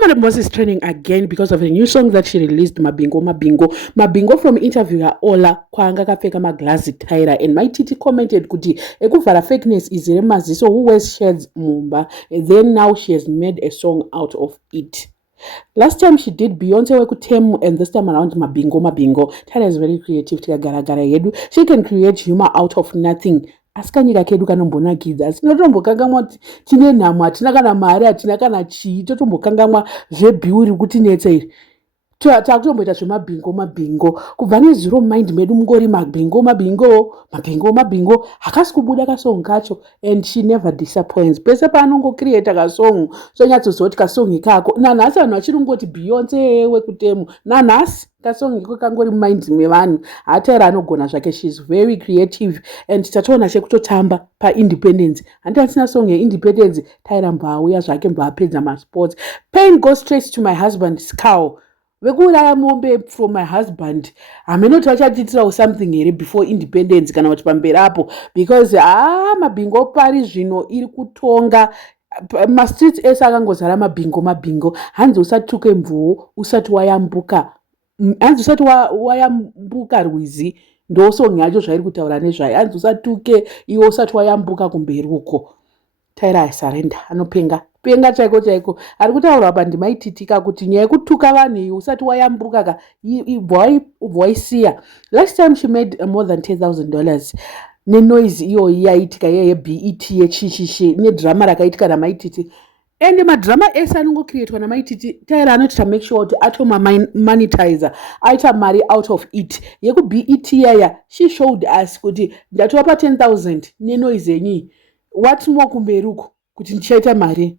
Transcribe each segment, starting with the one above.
Madam Boss is trending again because of a new song that she released, Mabingo Mabingo. Mabingo from interview ya Ola kwanga kapfeka maglazi taira, and my titi commented kuti ekuvhara fakeness izere maziso who wears shades mumba, and then now she has made a song out of it. Last time she did Beyonce Wekutemu, and this time around Mabingo Mabingo. Taira is very creative. She can create humor out of nothing. Asikanyika kedu kanombonakidza asi tinotombokangamwa tine nhamo hatina kana mari hatina kana chii totombokangamwa zvebhiuri kutinetsa iri takutomboita zvemabhingo mabhingo kubva nezuro mumind medu mungori mabhingo mabhingo mabhingo mabhingo hakasi kubuda kasong kacho, and she never disappoints. Pese paanongocreata kasong sonyatsozoti kasong ikako nanhasi vanhu vachiri kungoti Beyonce Wekutemu nanhasi kasong iko kangori mumind mevanhu. Hataira anogona zvake, she is very creative, and tatoona chekutotamba paindependence. Handi hatina song yeindependence Taira mbauya zvake mbaapedza masports. Pain goes straight to my husband's cow. Vekuuraya mombe from my husband haminoti vachatitirawo something here before independence kana kuti pamberi apo, because mabhingo pari zvino iri kutonga mastreets ese akangozara mabhingo mabhingo. Hanzi usati tuke mvuu usati wayambuka, hanzi usati wayambuka rwizi ndosong yacho zvairi kutaura nezvayo. Hanzi usati tuke iwe usati wayambuka kumberi uko. Taira asarenda anopenga penga chaiko chaiko. Ari kutaurwa pandimaitika kuti nyaya yekutuka vanhu iyi usati wayambuka ka waisiya. Last time she made more than $10,000 nenoise iyoyi yaitika yeBET yechichichi nedrama rakaitika namaititi, and madrama ese anongocreatwa namaititi. Taira anoti make sure kuti atomamonetizer aita mari out of it. YekuBET yaya she showed us kuti ndatova pa10,000 nenoise yenyi, what more kumberi uko kuti ndichaita mari.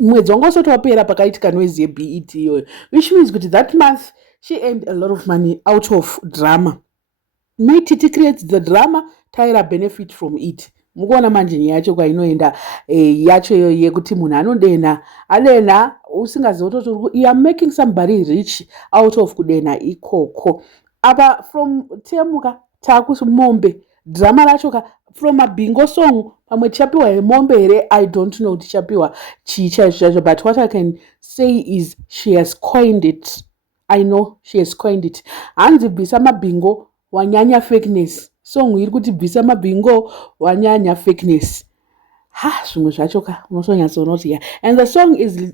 Mwedzi wanga usati wapera pakaitika noise yeBET iyoyo, which means kuti that month she earned a lot of money out of drama. Maititi creates the drama, Taira benefit from it. Mukuona manje nyaya yacho kwainoenda yacho yekuti munhu anodena adena usingazototi you are making somebody rich out of kudena ikoko. Apa from temuka takumombe drama racho from mabhingo song pamwe tichapiwa yemombe here I don't know tichapiwa chii chaizvo, but what I can say is she has coined it. I know she has coined it. Hanzi bvisa mabhingo wanyanya fakeness, song iri kuti bvisa mabhingo wanyanya fakeness. Zvimwe zvacho ka unosonyatsoona. And the song is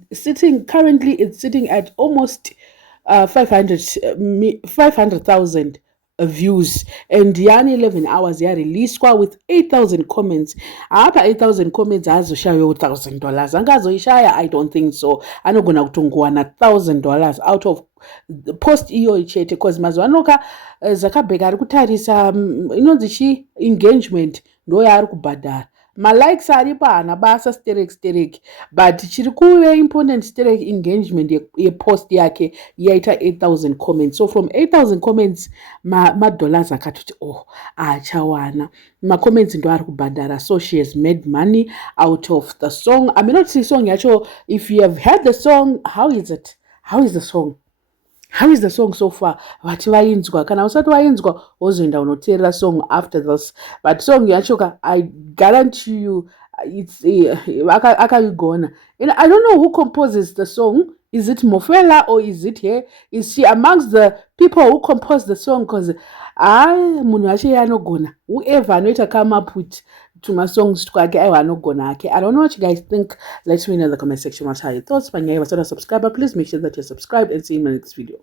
currently it's sitting at almost 500,000 views, and yani 11 hours yareleaswa with 8,000 comments. Apa 8,000 comments azoshayo $1,000 angazoishaya, I don't think so. Anogona kutongowana $1,000 out of the post iyo chete, because mazwanoka Zakabheka ari kutarisa inonzi chi engagement ndo yaari kubhadhara. Malikes ari pana basa sterek, but chiri kuve important sterek engagement yepost yake yaita 8,000 comments. So from 8,000 comments madollars akatuti achawana comments ndo ari kubhadhara. So she has made money out of the song. I mean, not see song yacho. If you have heard the song, how is it? How is the song? How is the song so far? Vati vainzwa kana usati vainzwa wozoenda unoteerera song after this. But song yachoka, I guarantee you it's akayigona. And I don't know who composes the song. Is it Mofela or is it here? Is she amongst the people who composed the song? Because munhu ache yanogona. Whoever anoita come up with tuma songs twake aiwa anogona ake. I don't know what you guys think. Let me know in the comment section what are your thoughts. Panyaya vasana subscriber, please make sure that you're subscribed and see you in my next video.